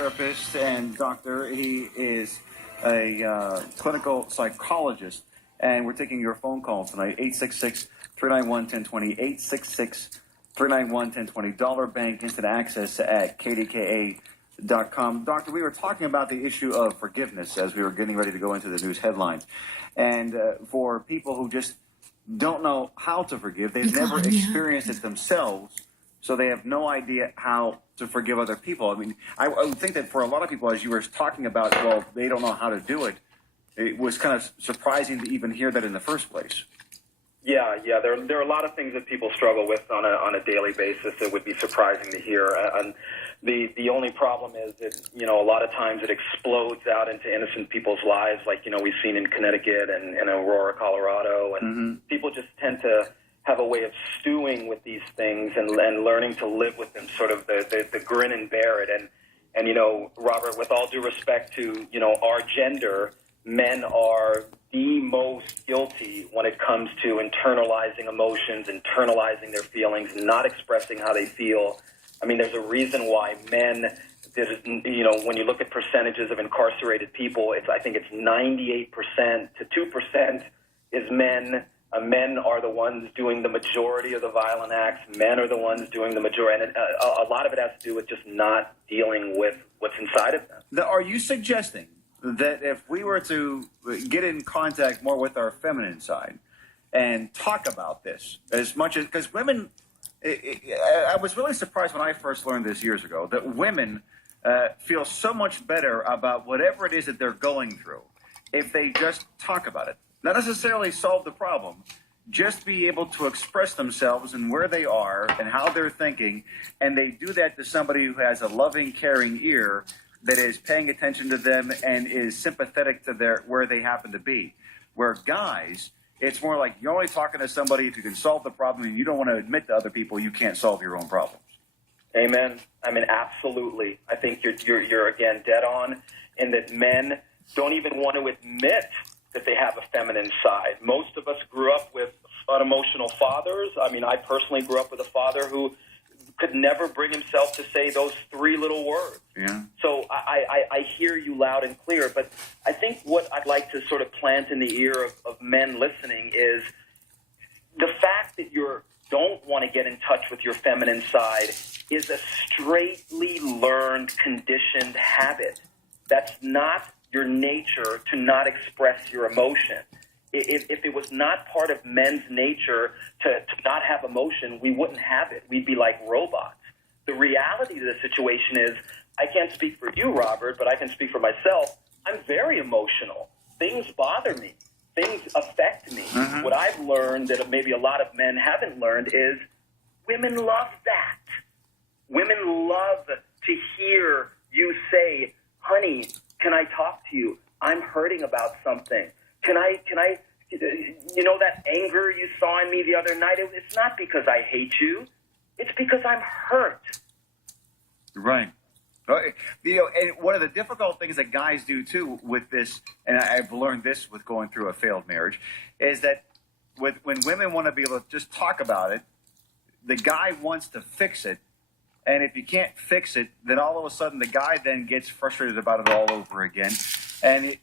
Therapist and doctor. He is a clinical psychologist, and we're taking your phone calls tonight. 866-391-1020, 866-391-1020. Dollar Bank Instant Access at KDKA.com. Doctor, we were talking about the issue of forgiveness as we were getting ready to go into the news headlines. And for people who just don't know how to forgive, they've never experienced it themselves, so they have no idea how to forgive other people. I mean, I would think that for a lot of people, as you were talking about, well, they don't know how to do it, it was kind of surprising to even hear that in the first place. Yeah. There are a lot of things that people struggle with on a daily basis. It would be surprising to hear. And the only problem is that, a lot of times it explodes out into innocent people's lives, like, we've seen in Connecticut and in Aurora, Colorado. And people just tend to have a way of stewing with these things and learning to live with them, sort of the grin and bear it. And Robert, with all due respect to, our gender, men are the most guilty when it comes to internalizing emotions, internalizing their feelings, not expressing how they feel. I mean, there's a reason why men, when you look at percentages of incarcerated people, I think it's 98% to 2% is men. Men are the ones doing the majority of the violent acts. Men are the ones doing the majority. And a lot of it has to do with just not dealing with what's inside of them. Now, are you suggesting that if we were to get in contact more with our feminine side and talk about this as much as, because women, I was really surprised when I first learned this years ago, that women feel so much better about whatever it is that they're going through if they just talk about it. Not necessarily solve the problem, just be able to express themselves and where they are and how they're thinking, and they do that to somebody who has a loving, caring ear that is paying attention to them and is sympathetic to where they happen to be. Where guys, it's more like you're only talking to somebody if you can solve the problem, and you don't want to admit to other people you can't solve your own problems. Amen. I mean, absolutely. I think you're again dead on in that men don't even want to admit that they have a feminine side. Most of us grew up with unemotional fathers. I mean, I personally grew up with a father who could never bring himself to say those three little words. Yeah. So I hear you loud and clear, but I think what I'd like to sort of plant in the ear of men listening is the fact that you don't want to get in touch with your feminine side is a straightly learned, conditioned habit. That's not your nature to not express your emotion. If it was not part of men's nature to not have emotion, we wouldn't have it. We'd be like robots. The reality of the situation is, I can't speak for you, Robert, but I can speak for myself. I'm very emotional. Things bother me. Things affect me. What I've learned that maybe a lot of men haven't learned is women love that. Women love to hear you say, honey, can I talk to you? I'm hurting about something. Can I, that anger you saw in me the other night, it's not because I hate you. It's because I'm hurt. Right. And one of the difficult things that guys do, too, with this, and I've learned this with going through a failed marriage, is that when women want to be able to just talk about it, the guy wants to fix it. And if you can't fix it, then all of a sudden the guy then gets frustrated about it all over again. And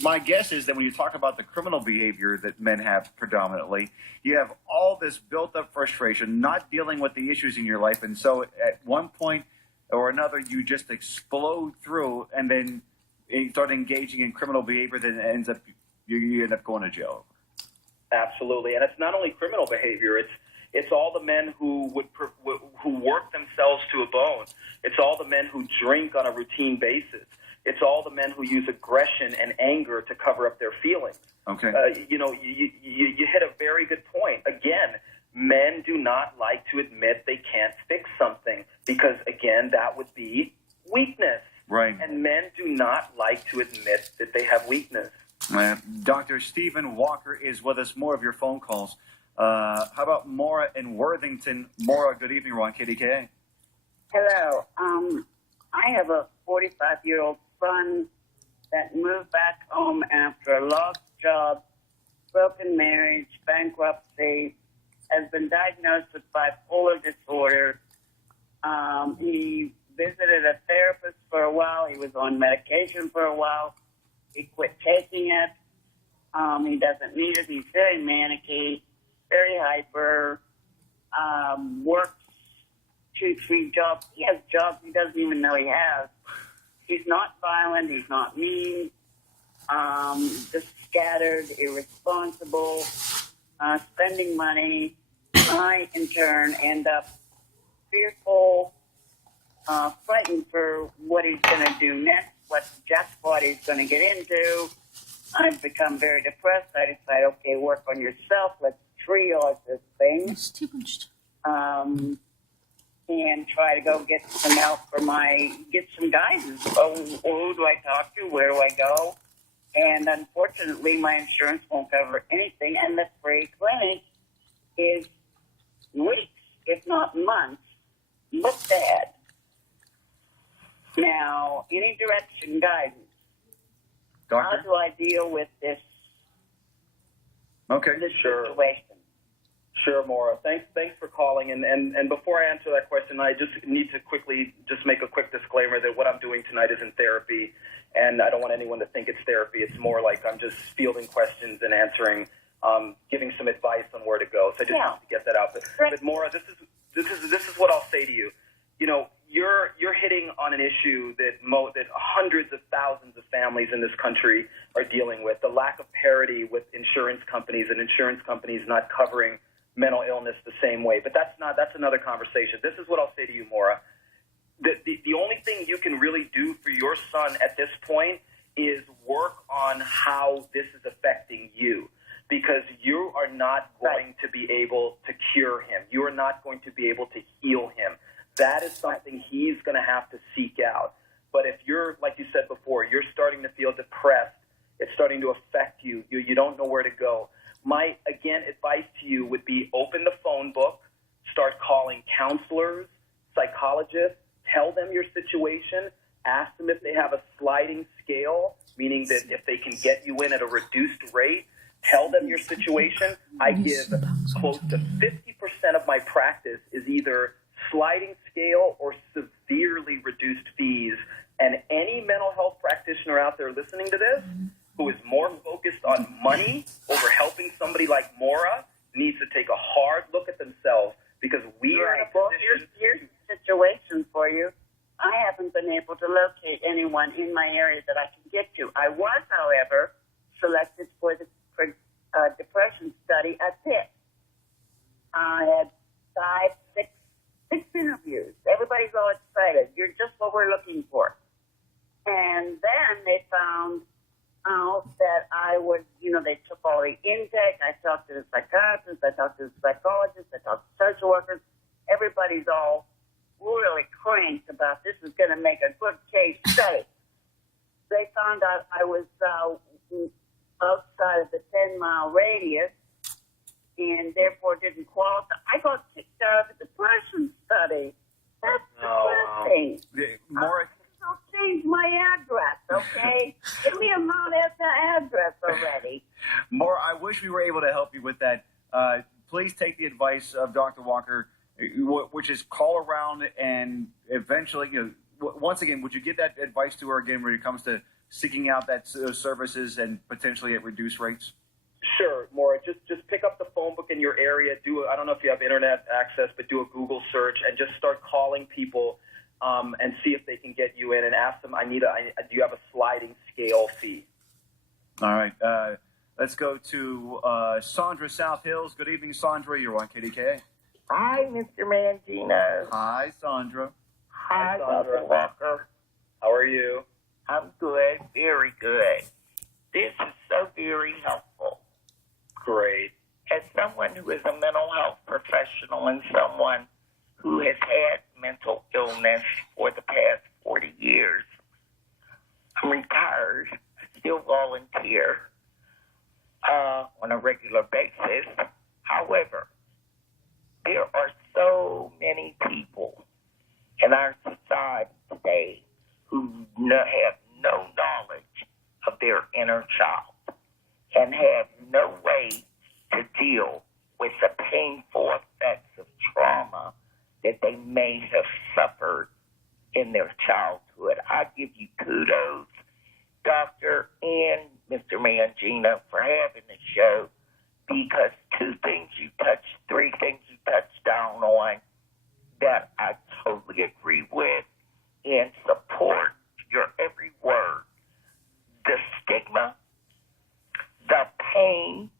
my guess is that when you talk about the criminal behavior that men have predominantly, you have all this built-up frustration, not dealing with the issues in your life. And so at one point or another, you just explode through, and then you start engaging in criminal behavior that ends up, you end up going to jail. Absolutely. And it's not only criminal behavior, it's all the men who work themselves to a bone. It's all the men who drink on a routine basis. It's all the men who use aggression and anger to cover up their feelings. Okay. You hit a very good point. Again, men do not like to admit they can't fix something because, again, that would be weakness. Right. And men do not like to admit that they have weakness. Dr. Stephen Walker is with us. More of your phone calls. How about Maura in Worthington? Maura, good evening. We're on KDKA. Hello. I have a 45-year-old son that moved back home after a lost job, broken marriage, bankruptcy, has been diagnosed with bipolar disorder. He visited a therapist for a while. He was on medication for a while. He quit taking it. He doesn't need it. He's very manicky, very hyper, works 2-3 jobs. He has jobs he doesn't even know he has. He's not violent. He's not mean. Just scattered, irresponsible, spending money. I, in turn, end up fearful, frightened for what he's going to do next, what jackpot he's going to get into. I've become very depressed. I decide, okay, work on yourself. Let's triage this thing. It's too much. And try to go get some help get some guidance. Oh, who do I talk to? Where do I go? And unfortunately, my insurance won't cover anything. And the free clinic is weeks, if not months, looked at. Now, any direction, guidance. Doctor? How do I deal with this Okay. Sure. situation? Sure, Maura. Thanks for calling. And before I answer that question, I just need to quickly just make a quick disclaimer that what I'm doing tonight isn't therapy, and I don't want anyone to think it's therapy. It's more like I'm just fielding questions and answering, giving some advice on where to go. So I just need to get that out. But Maura, this is what I'll say to you. You know, you're hitting on an issue that hundreds of thousands of families in this country are dealing with: the lack of parity with insurance companies and insurance companies not covering mental illness the same way. But that's another conversation. This is what I'll say to you, Maura. The only thing you can really do for your son at this point is work on how this is affecting you, because you are not going to be able to cure him. You are not going to be able to heal him. That is something he's going to have to seek out. But if you're, like you said before, you're starting to feel depressed, it's starting to affect you, you don't know where to go, my, again, advice to you would be open the phone book, start calling counselors, psychologists, tell them your situation, ask them if they have a sliding scale, meaning that if they can get you in at a reduced rate, tell them your situation. I give close to 50% of my practice is either sliding scale or severely reduced fees. And any mental health practitioner out there listening to this who is more focused on money over helping somebody like Maura needs to take a hard look at themselves, because we are in a position. Here's the situation for you. I haven't been able to locate anyone in my area that I can get to. I was, however, selected for the depression study at Pitt. I had 6 interviews. Everybody's all excited. You're just what we're looking for. And then they found out that I would, they took all the intake. I talked to the psychiatrist, I talked to the psychologist, I talked to social workers. Everybody's all really cranked about this is going to make a good case study. They found out I was outside of the 10-mile radius and therefore didn't qualify. I got kicked out of the depression study. That's depressing. Maura, I'll change my address, okay? Give me a Mount Etna address already. Maura, I wish we were able to help you with that. Please take the advice of Dr. Walker, which is call around and eventually, once again, would you give that advice to her again when it comes to seeking out those services and potentially at reduced rates? Sure, Maura. Just pick up the phone book in your area. I don't know if you have internet access, but do a Google search and just start calling people and see if they can get you in, and ask them, do you have a sliding scale fee? All right. Let's go to Sandra South Hills. Good evening, Sandra. You're on KDKA. Hi, Mr. Mangino. Hi, Sandra. Hi, Sandra. Dr. Walker. How are you? I'm good, very good. This is so very helpful. Great. As someone who is a mental health professional and someone who has had mental illness for the past 40 years, I'm retired. I still volunteer on a regular basis. However, there are so many people in our society today who have no knowledge of their inner child and have no way to deal with the painful effects of trauma that they may have suffered in kudos, Doctor and Mr. Mangina, for having the show, because three things you touched down on that I totally agree with and support your every word. The stigma, the pain,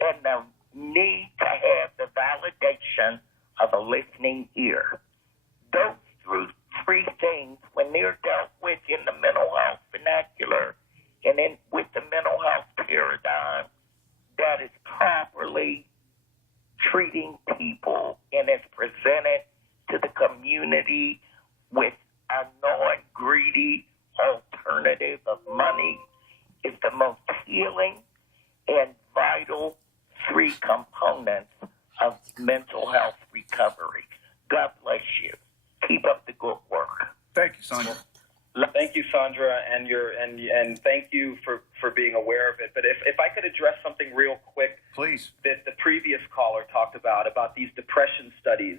and the need to have the validation of a listening ear. Those three things, when they're dealt with in the mental health vernacular and in with the mental health paradigm, that is properly treating people and is presented to the community with a non-greedy alternative of money, is the most healing and vital three components of mental health recovery. God bless you. Keep up the good work. Thank you, Sandra. Thank you, Sandra, and thank you for being aware of it. But if I could address something real quick, Please. That the previous caller talked about these depression studies,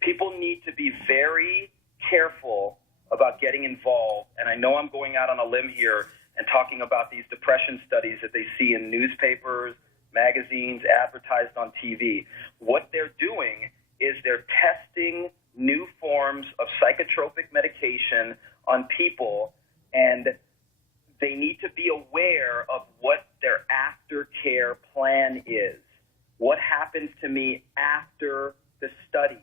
people need to be very careful about getting involved. And I know I'm going out on a limb here and talking about these depression studies that they see in newspapers, magazines, advertised on TV. What they're doing is they're testing new forms of psychotropic medication on people, and they need to be aware of what their aftercare plan is. What happens to me after the study?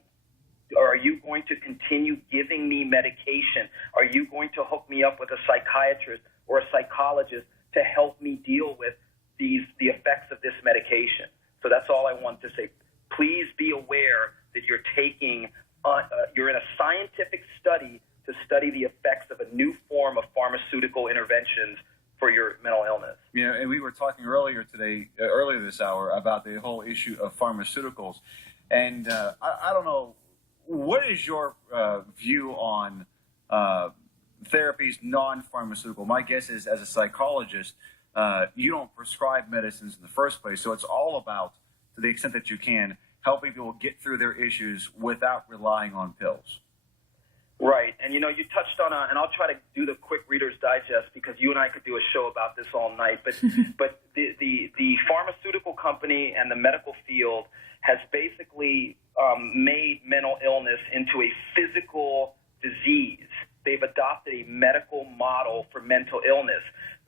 Or are you going to continue giving me medication? Are you going to hook me up with a psychiatrist or a psychologist to help me deal with the effects of this medication? So that's all I want to say. Please be aware that you're you're in a scientific study to study the effects of a new form of pharmaceutical interventions for your mental illness. Yeah, and we were talking earlier this hour, about the whole issue of pharmaceuticals. And I don't know, what is your view on therapies non-pharmaceutical? My guess is, as a psychologist, you don't prescribe medicines in the first place, so it's all about, to the extent that you can, helping people get through their issues without relying on pills. Right, and you touched on and I'll try to do the quick Reader's Digest, because you and I could do a show about this all night, but the pharmaceutical company and the medical field has basically made mental illness into a physical disease. They've adopted a medical model for mental illness.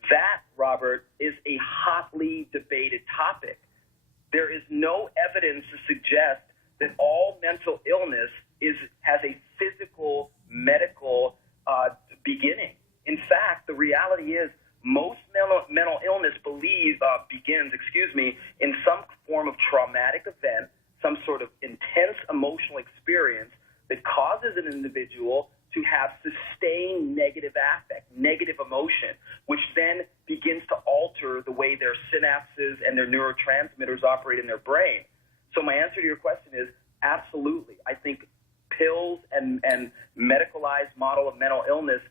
That, Robert, is a hotly debated topic. There is no evidence to suggest that all mental illness has a physical medical beginning. In fact, the reality is most mental illness begins in some form of traumatic event, some sort of intense emotional experience that causes an individual to have sustained negative affect, negative emotion, which then begins to alter the way their synapses and their neurotransmitters operate in their brain. So my answer to your question is absolutely. I think pills and medicalized model of mental illness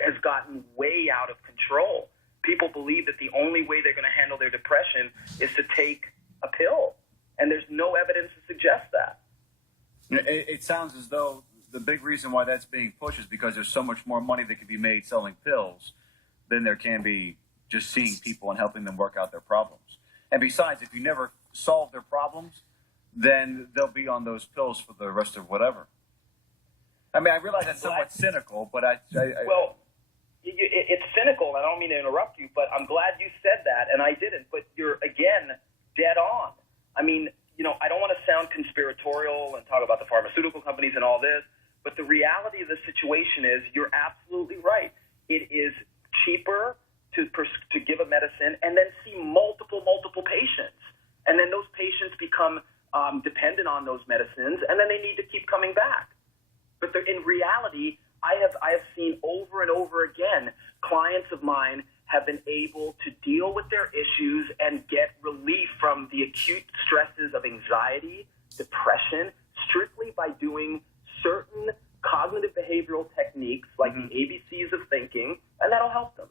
has gotten way out of control. People believe that the only way they're going to handle their depression is to take a pill, and there's no evidence to suggest that. It sounds as though the big reason why that's being pushed is because there's so much more money that can be made selling pills than there can be just seeing people and helping them work out their problems. And besides, if you never solve their problems, then they'll be on those pills for the rest of whatever. I mean, I realize that's somewhat cynical, but Well, it's cynical, and I don't mean to interrupt you, but I'm glad you said that, and I didn't. But you're, again, dead on. I mean, I don't want to sound conspiratorial and talk about the pharmaceutical companies and all this, but the reality of the situation is you're absolutely right. It is cheaper to give a medicine and then see multiple patients. And then those patients become dependent on those medicines, and then they need to keep coming back. But in reality, I have seen over and over again, clients of mine have been able to deal with their issues and get relief from the acute stresses of anxiety, depression, strictly by doing certain cognitive behavioral techniques like the ABCs of thinking, and that'll help them.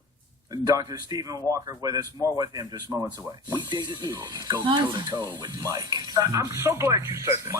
Dr. Stephen Walker with us. More with him just moments away. Weekdays at noon, go toe-to-toe with Mike. I'm so glad you said that.